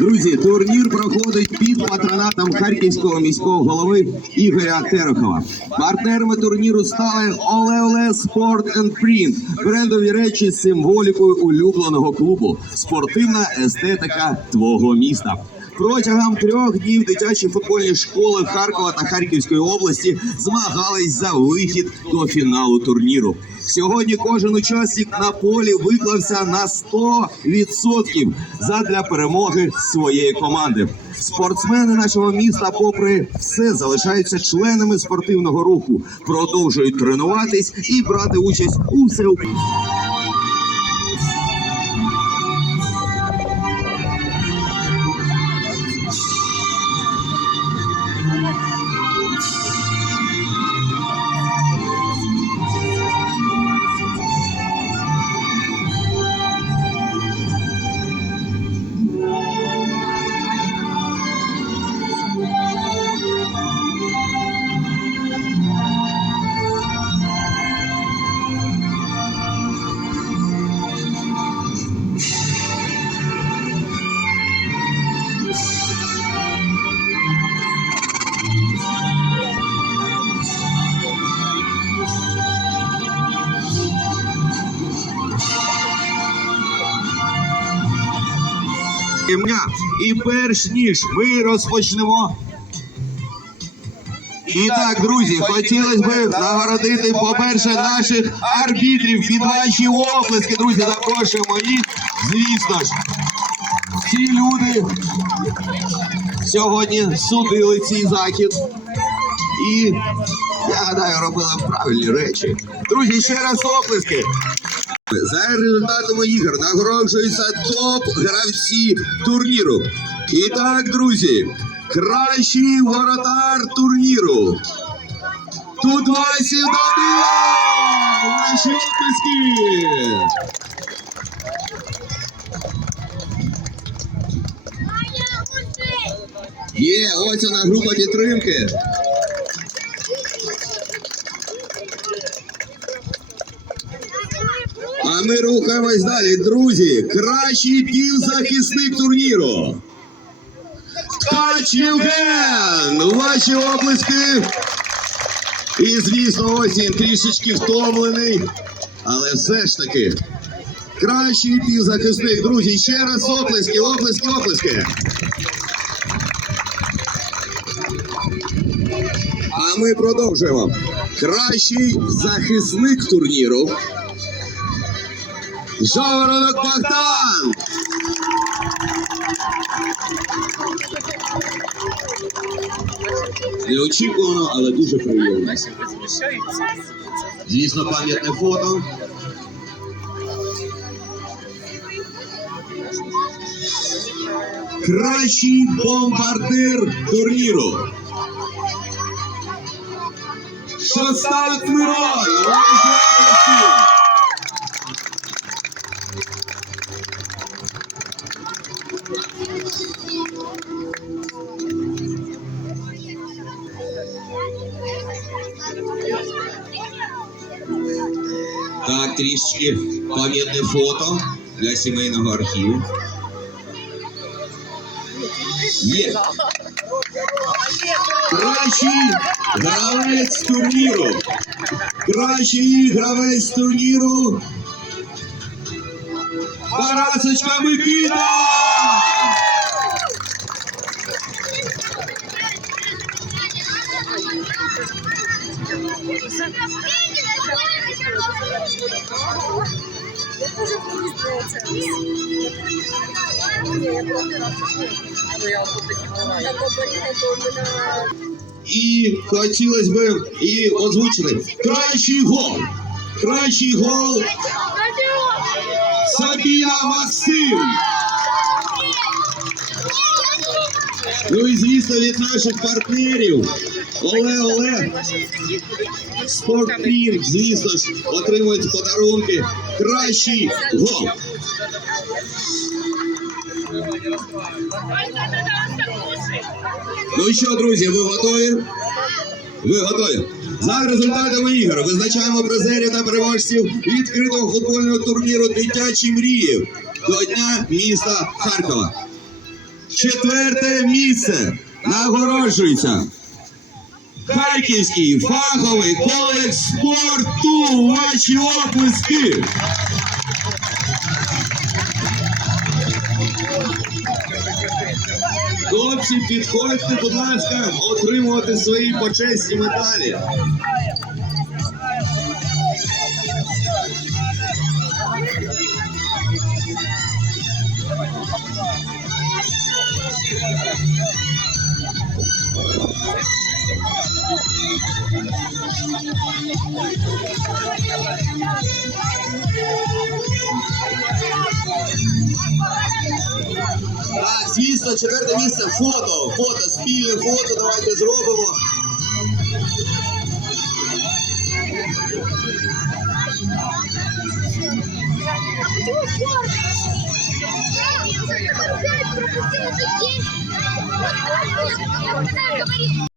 Друзі, турнір проходить під патронатом харківського міського голови Ігоря Терехова. Партнерами турніру стали Оле Оле Спорт and Print, брендові речі з символікою улюбленого клубу, спортивна естетика твого міста. Протягом трьох днів дитячі футбольні школи Харкова та Харківської області змагались за вихід до фіналу турніру. Сьогодні кожен учасник на полі виклався на 100% задля перемоги своєї команди. Спортсмени нашого міста, попри все, залишаються членами спортивного руху, продовжують тренуватись і брати участь у всеукраїнському. Дня. І перш ніж ми розпочнемо. І так, друзі, хотілося б нагородити, по-перше, наших арбітрів під ваші оплески, друзі, запрошуємо їх. Звісно ж, ці люди сьогодні судили цей захід. І я гадаю, робили правильні речі. Друзі, ще раз оплески. За результатами ігор нагороджуються топ-гравці турніру. І так, друзі, кращий воротар турніру. Тут Васів Данило! Наші оплески! Є, ось вона група підтримки. А ми рухаємось далі, друзі. Кращий півзахисник турніру. Ткач! Ваші оплески. І звісно, ось він трішечки втомлений. Але все ж таки. Кращий півзахисник. Друзі, ще раз оплески, оплески, оплески. А ми продовжуємо. Кращий захисник турніру. Жаворонок Богдан! Неочікувано, але дуже приємно. Звісно, пам'ятне фото. Кращий бомбардир турніру. Шостак Мирон! Ваші Так, трішечки пам'ятне фото для сімейного архіву. Є. Кращий гравець турніру. Кращий гравець турніру. Парасочка Микита! Я я. І хотілося б і озвучити. Кращий гол. Кращий гол. Сабія Максим. Ну і звісно від наших партнерів. Оле Оле. Спортпін, звісно ж, отримують подарунки. Кращий гол. Ну що, друзі, ви готові? Ви готові? За результатами ігор визначаємо призерів та переможців відкритого футбольного турніру Дитячі мрії до Дня міста Харкова. Четверте місце нагороджується. Харківський фаховий коледж спорту. Ваші оплески. Хлопці, підходьте, будь ласка, отримувати свої почесні медалі. Так, звісно, четверте місце фото. Фото, спільне фото. Давайте зробимо. Пропустила такие. Вот, вот, вот, вот, вот,